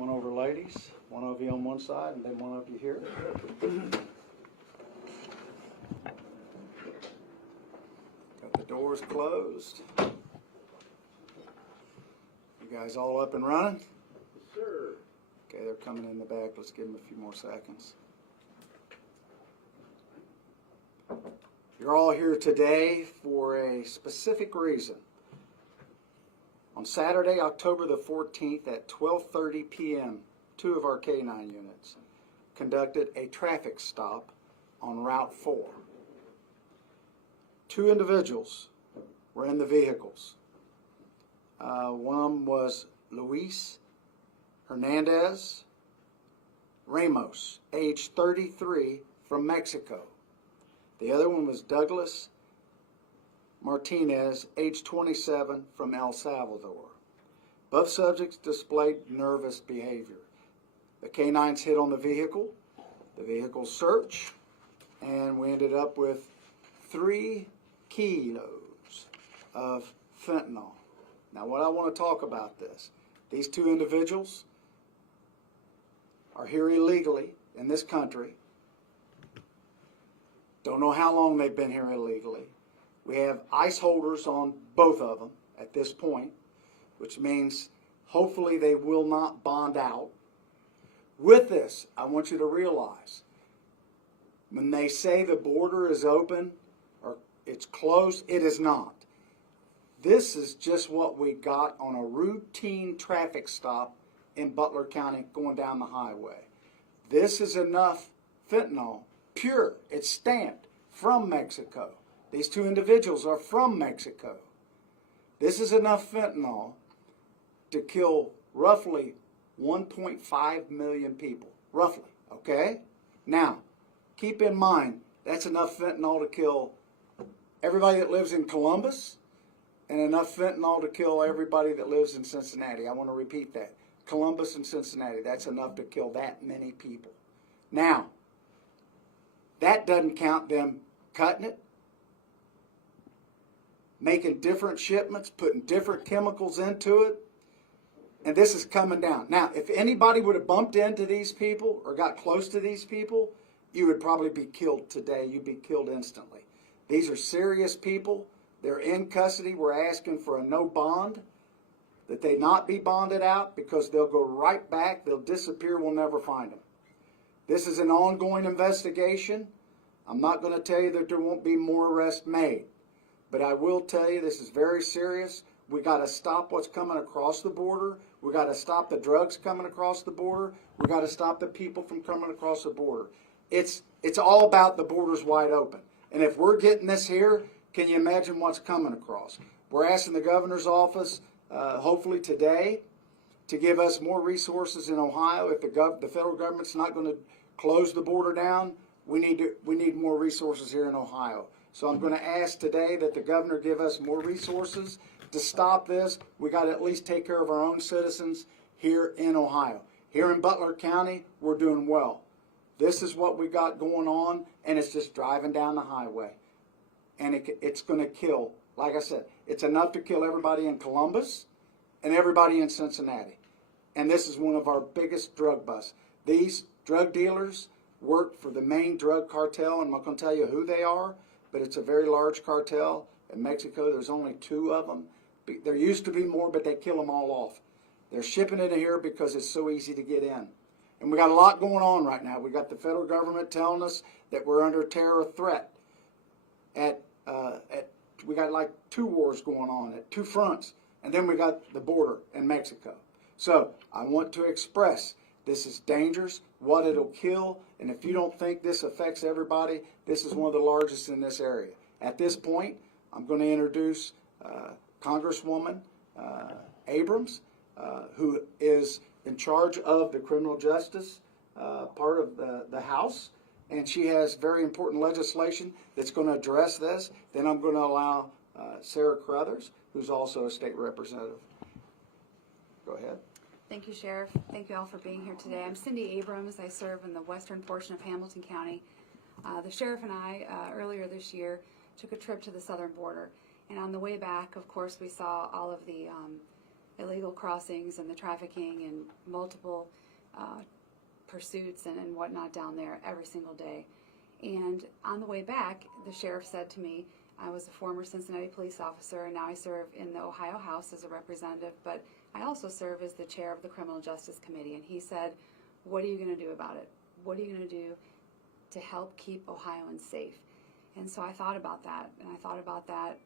Come on over, ladies. One of you on one side and then one of you here. Got the doors closed. You guys all up and running? Yes, sir. Okay, they're coming in the back. Let's give them a few more seconds. You're all here today for a specific reason. On Saturday, October the 14th at 12:30 p.m., two of our K-9 units conducted a traffic stop on Route 4. Two individuals were in the vehicles. One was Luis Hernandez Ramos, age 33, from Mexico. The other one was Douglas Martinez, age 27, from El Salvador. Both subjects displayed nervous behavior. The K-9s hit on the vehicle searched, and we ended up with 3 kilos of fentanyl. Now, what I want to talk about this, these two individuals are here illegally in this country. Don't know how long they've been here illegally. We have ICE holders on both of them at this point, which means hopefully they will not bond out. With this, I want you to realize, when they say the border is open or it's closed, it is not. This is just what we got on a routine traffic stop in Butler County going down the highway. This is enough fentanyl, pure, it's stamped, from Mexico. These two individuals are from Mexico. This is enough fentanyl to kill roughly 1.5 million people, roughly, okay? Now, keep in mind, that's enough fentanyl to kill everybody that lives in Columbus and enough fentanyl to kill everybody that lives in Cincinnati. I want to repeat that. Columbus and Cincinnati, that's enough to kill that many people. Now, that doesn't count them cutting it, making different shipments, putting different chemicals into it, and this is coming down. Now, if anybody would have bumped into these people or got close to these people, you would probably be killed today. You'd be killed instantly. These are serious people. They're in custody. We're asking for a no bond, that they not be bonded out, because they'll go right back. They'll disappear. We'll never find them. This is an ongoing investigation. I'm not going to tell you that there won't be more arrests made, but I will tell you this is very serious. We got to stop what's coming across the border. We got to stop the drugs coming across the border. We got to stop the people from coming across the border. It's all about the borders wide open. And if we're getting this here, can you imagine what's coming across? We're asking the governor's office, hopefully today, to give us more resources in Ohio. If the federal government's not going to close the border down, we need more resources here in Ohio. So I'm going to ask today that the governor give us more resources to stop this. We got to at least take care of our own citizens here in Ohio. Here in Butler County, we're doing well. This is what we got going on, and it's just driving down the highway. And it's going to kill, like I said, it's enough to kill everybody in Columbus and everybody in Cincinnati. And this is one of our biggest drug busts. These drug dealers work for the main drug cartel. I'm not going to tell you who they are, but it's a very large cartel. In Mexico, there's only 2 of them. There used to be more, but they kill them all off. They're shipping it in here because it's so easy to get in. And we got a lot going on right now. We got the federal government telling us that we're under terror threat. We got like 2 wars going on at 2 fronts. And then we got the border in Mexico. So I want to express this is dangerous, what it'll kill, and if you don't think this affects everybody, this is one of the largest in this area. At this point, I'm going to introduce Congresswoman Abrams, who is in charge of the criminal justice part of the House, and she has very important legislation that's going to address this. Then I'm going to allow Sarah Crothers, who's also a state representative. Go ahead. Thank you, Sheriff. Thank you all for being here today. I'm Cindy Abrams. I serve in the western portion of Hamilton County. The Sheriff and I, earlier this year, took a trip to the southern border. And on the way back, of course, we saw all of the illegal crossings and the trafficking and multiple pursuits and whatnot down there every single day. And on the way back, the sheriff said to me, I was a former Cincinnati police officer, and now I serve in the Ohio House as a representative, but I also serve as the chair of the Criminal Justice Committee. And he said, what are you going to do about it? What are you going to do to help keep Ohioans safe? And so I thought about that, and I thought about that,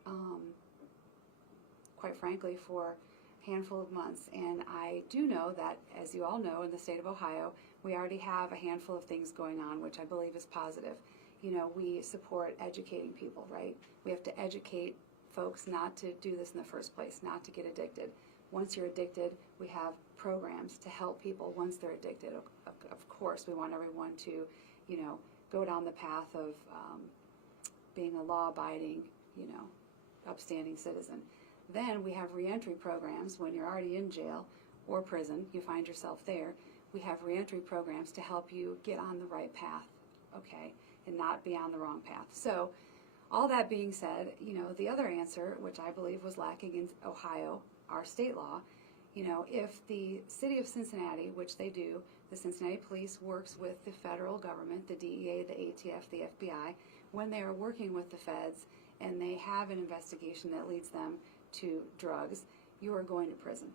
quite frankly, for a handful of months. And I do know that, as you all know, in the state of Ohio, we already have a handful of things going on, which I believe is positive. You know, we support educating people, right? We have to educate folks not to do this in the first place, not to get addicted. Once you're addicted, we have programs to help people once they're addicted. Of course, we want everyone to, you know, go down the path of being a law-abiding, you know, upstanding citizen. Then we have reentry programs when you're already in jail or prison, you find yourself there. We have reentry programs to help you get on the right path, okay, and not be on the wrong path. So, all that being said, you know, the other answer, which I believe was lacking in Ohio, our state law, you know, if the city of Cincinnati, which they do, the Cincinnati Police works with the federal government, the DEA, the ATF, the FBI, when they are working with the feds and they have an investigation that leads them to drugs, you are going to prison.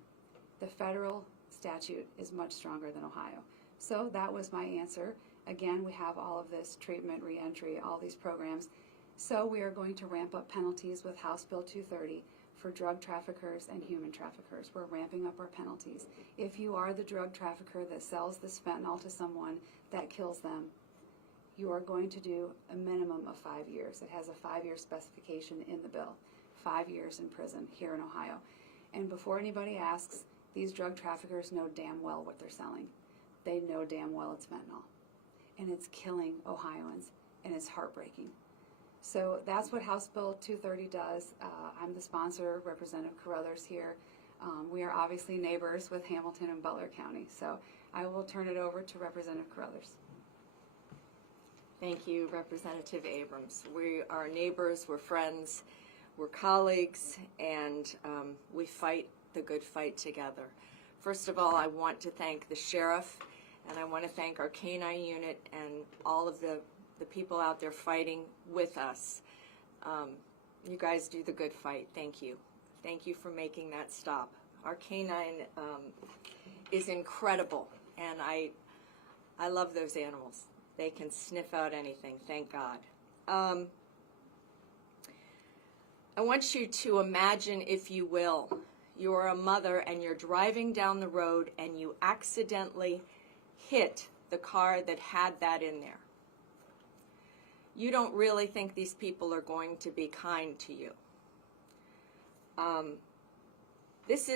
The federal statute is much stronger than Ohio. So that was my answer. Again, we have all of this treatment, reentry, all these programs. So we are going to ramp up penalties with House Bill 230 for drug traffickers and human traffickers. We're ramping up our penalties. If you are the drug trafficker that sells this fentanyl to someone that kills them, you are going to do a minimum of 5 years. It has a 5-year specification in the bill. 5 years in prison here in Ohio. And before anybody asks, these drug traffickers know damn well what they're selling. They know damn well it's fentanyl. And it's killing Ohioans, and it's heartbreaking. So that's what House Bill 230 does. I'm the sponsor, Representative Carruthers here. We are obviously neighbors with Hamilton and Butler County. So I will turn it over to Representative Carruthers. Thank you, Representative Abrams. We are neighbors, we're friends, we're colleagues, and we fight the good fight together. First of all, I want to thank the sheriff, and I want to thank our K-9 unit and all of the people out there fighting with us. You guys do the good fight. Thank you. Thank you for making that stop. Our K-9 is incredible, and I love those animals. They can sniff out anything, thank God. I want you to imagine, if you will, you're a mother and you're driving down the road and you accidentally hit the car that had that in there. You don't really think these people are going to be kind to you. This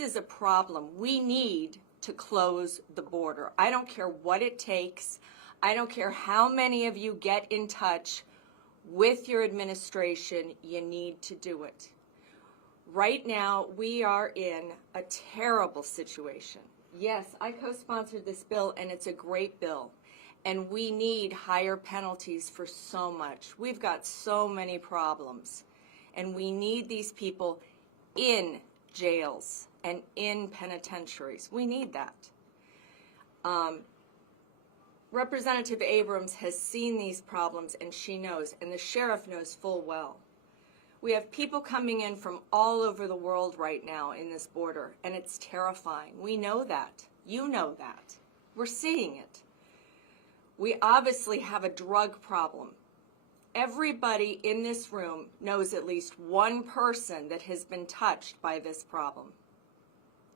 is a problem. We need to close the border. I don't care what it takes. I don't care how many of you get in touch with your administration, you need to do it. Right now, we are in a terrible situation. Yes, I co-sponsored this bill, and it's a great bill. And we need higher penalties for so much. We've got so many problems. And we need these people in jails and in penitentiaries. We need that. Representative Abrams has seen these problems, and she knows, and the sheriff knows full well. We have people coming in from all over the world right now in this border, and it's terrifying. We know that. You know that. We're seeing it. We obviously have a drug problem. Everybody in this room knows at least one person that has been touched by this problem.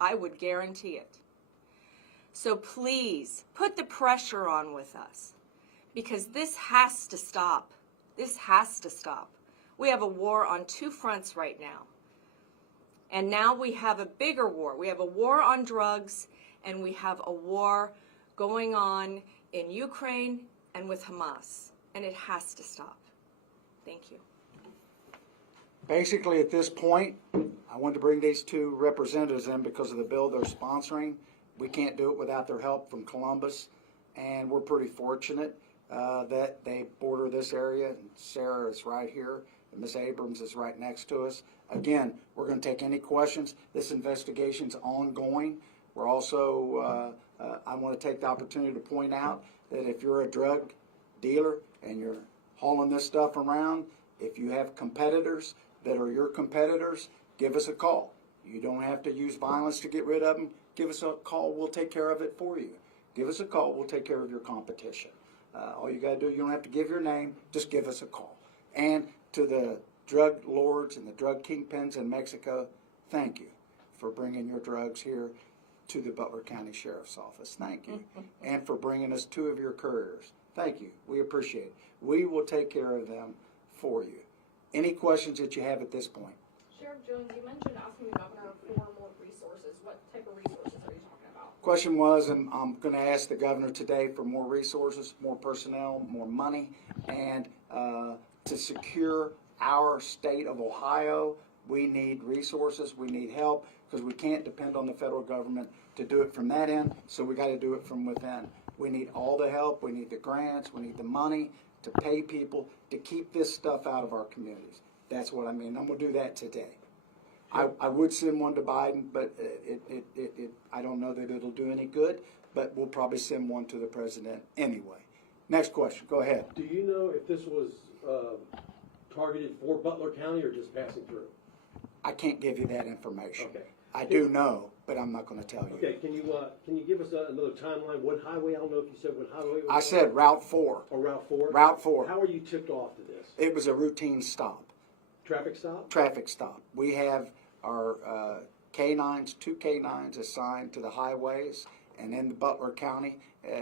I would guarantee it. So please, put the pressure on with us, because this has to stop. This has to stop. We have a war on two fronts right now. And now we have a bigger war. We have a war on drugs, and we have a war going on in Ukraine and with Hamas. And it has to stop. Thank you. Basically, at this point, I wanted to bring these two representatives in because of the bill they're sponsoring. We can't do it without their help from Columbus, and we're pretty fortunate that they border this area. Sarah is right here, and Ms. Abrams is right next to us. Again, we're going to take any questions. This investigation's ongoing. We're also, I want to take the opportunity to point out that if you're a drug dealer and you're hauling this stuff around, if you have competitors that are your competitors, give us a call. You don't have to use violence to get rid of them. Give us a call. We'll take care of it for you. Give us a call. We'll take care of your competition. All you got to do, you don't have to give your name. Just give us a call. And to the drug lords and the drug kingpins in Mexico, thank you for bringing your drugs here to the Butler County Sheriff's Office. Thank you. And for bringing us 2 of your couriers. Thank you. We appreciate it. We will take care of them for you. Any questions that you have at this point? Sheriff Jones, you mentioned asking the governor for more resources. What type of resources are you talking about? Question was, and I'm going to ask the governor today for more resources, more personnel, more money, and to secure our state of Ohio, we need resources, we need help, because we can't depend on the federal government to do it from that end, so we got to do it from within. We need all the help, we need the grants, we need the money to pay people to keep this stuff out of our communities. That's what I mean. I'm going to do that today. I would send one to Biden, but I don't know that it'll do any good, but we'll probably send one to the president anyway. Next question. Go ahead. Do you know if this was targeted for Butler County or just passing through? I can't give you that information. Okay. I do know, but I'm not going to tell you. Okay, can you give us another timeline? What highway? I don't know if you said what highway it was. I said Route 4. Or Route 4? Route 4. How are you tipped off to this? It was a routine stop. Traffic stop? Traffic stop. We have our K9s, 2 K9s assigned to the highways, and in the Butler County,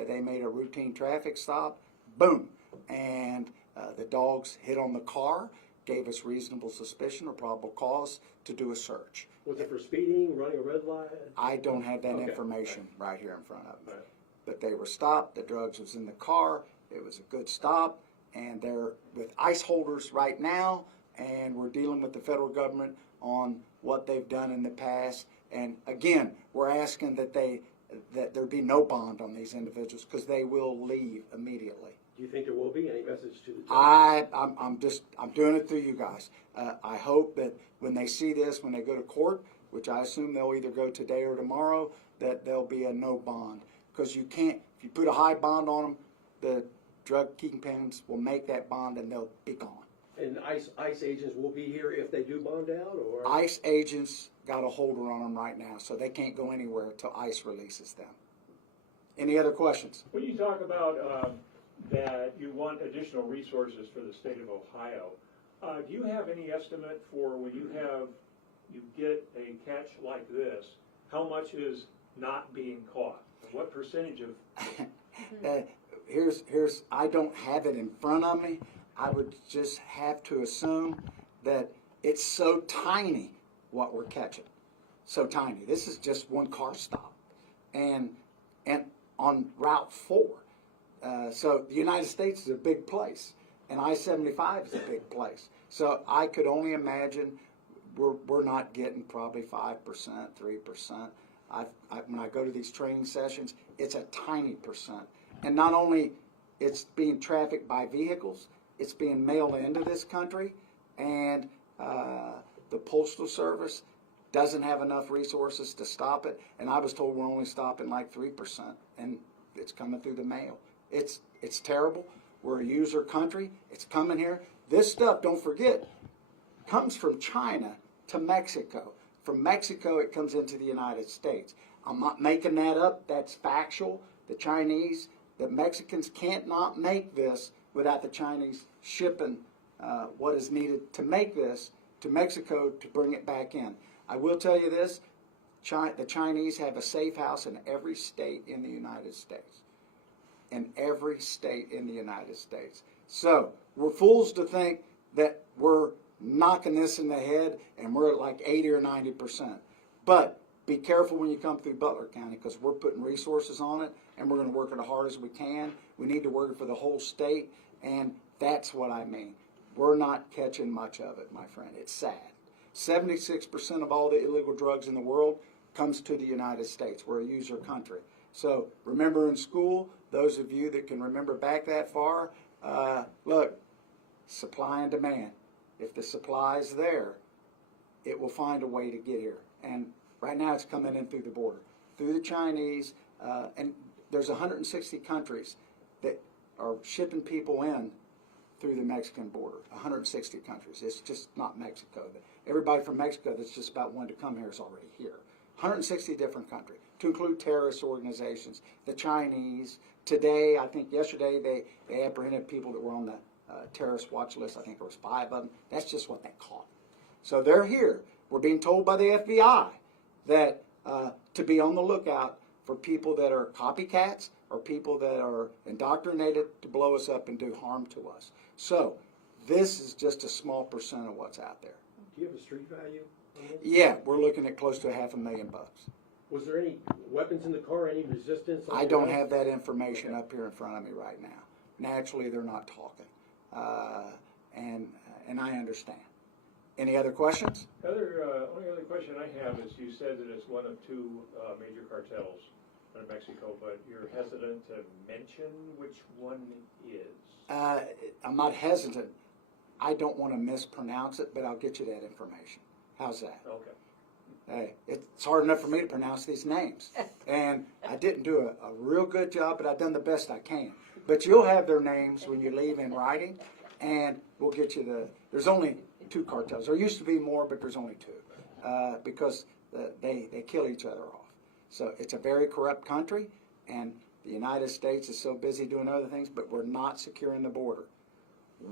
they made a routine traffic stop. Boom. And the dogs hit on the car, gave us reasonable suspicion or probable cause to do a search. Was it for speeding, running a red light? I don't have that Okay. information right here in front of me. Right. But they were stopped. The drugs was in the car. It was a good stop. And they're with ICE holders right now. And we're dealing with the federal government on what they've done in the past. And again, we're asking that there be no bond on these individuals because they will leave immediately. Do you think there will be any message to the judge? I'm doing it through you guys. I hope that when they see this, when they go to court, which I assume they'll either go today or tomorrow, that there'll be a no bond. Because you can't, if you put a high bond on them, the drug kingpins will make that bond and they'll be gone. And ICE agents will be here if they do bond out, or? ICE agents got a holder on them right now, so they can't go anywhere until ICE releases them. Any other questions? When you talk about that you want additional resources for the state of Ohio, do you have any estimate for when you get a catch like this, how much is not being caught? What percentage of? I don't have it in front of me. I would just have to assume that it's so tiny what we're catching. So tiny. This is just one car stop. And on Route 4. So the United States is a big place. And I-75 is a big place. So I could only imagine we're not getting probably 5%, 3%. When I go to these training sessions, it's a tiny percent. And not only it's being trafficked by vehicles, it's being mailed into this country, and the Postal Service doesn't have enough resources to stop it. And I was told we're only stopping like 3%, and it's coming through the mail. It's terrible. We're a user country. It's coming here. This stuff, don't forget, comes from China to Mexico. From Mexico, it comes into the United States. I'm not making that up. That's factual. The Mexicans can't not make this without the Chinese shipping what is needed to make this to Mexico to bring it back in. I will tell you this, the Chinese have a safe house in every state in the United States. In every state in the United States. So, we're fools to think that we're knocking this in the head and we're at like 80 or 90%. But be careful when you come through Butler County because we're putting resources on it and we're going to work it as hard as we can. We need to work it for the whole state, and that's what I mean. We're not catching much of it, my friend. It's sad. 76% of all the illegal drugs in the world comes to the United States. We're a user country. So remember in school, those of you that can remember back that far, look, supply and demand. If the supply is there, it will find a way to get here. And right now it's coming in through the border, through the Chinese, and there's 160 countries that are shipping people in through the Mexican border. 160 countries. It's just not Mexico. Everybody from Mexico that's just about wanted to come here is already here. 160 different countries, to include terrorist organizations, the Chinese. Today, I think yesterday, they apprehended people that were on the terrorist watch list. I think there was 5 of them. That's just what they caught. So they're here. We're being told by the FBI that to be on the lookout for people that are copycats or people that are indoctrinated to blow us up and do harm to us. So this is just a small percent of what's out there. Do you have a street value on this? Yeah, we're looking at close to $500,000. Was there any weapons in the car, any resistance? I don't have that information up here in front of me right now. Naturally, they're not talking, and I understand. Any other questions? Only other question I have is you said that it's one of 2 major cartels in Mexico, but you're hesitant to mention which one it is. I'm not hesitant. I don't want to mispronounce it, but I'll get you that information. How's that? Okay. It's hard enough for me to pronounce these names. And I didn't do a real good job, but I've done the best I can. But you'll have their names when you leave in writing, and we'll get you there's only 2 cartels. There used to be more, but there's only 2 because they kill each other off. So it's a very corrupt country, and the United States is so busy doing other things, but we're not securing the border.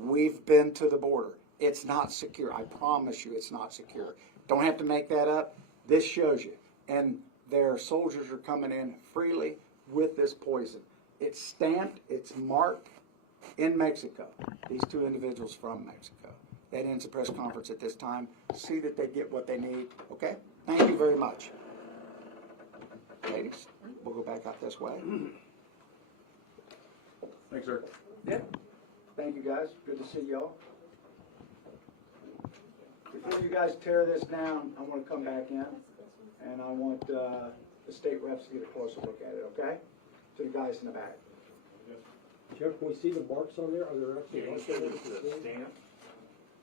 We've been to the border. It's not secure. I promise you it's not secure. Don't have to make that up. This shows you. And their soldiers are coming in freely with this poison. It's stamped, it's marked in Mexico. These 2 individuals from Mexico. That ends the press conference at this time. See that they get what they need. Okay? Thank you very much. Ladies, we'll go back out this way. Thanks, sir. Yeah. Thank you, guys. Good to see y'all. Before you guys tear this down, I want to come back in, and I want the state reps to get a closer look at it, okay? To the guys in the back. Jeff, can we see the marks on there? Are there actually Yeah, marks you on said there? this is a stamp.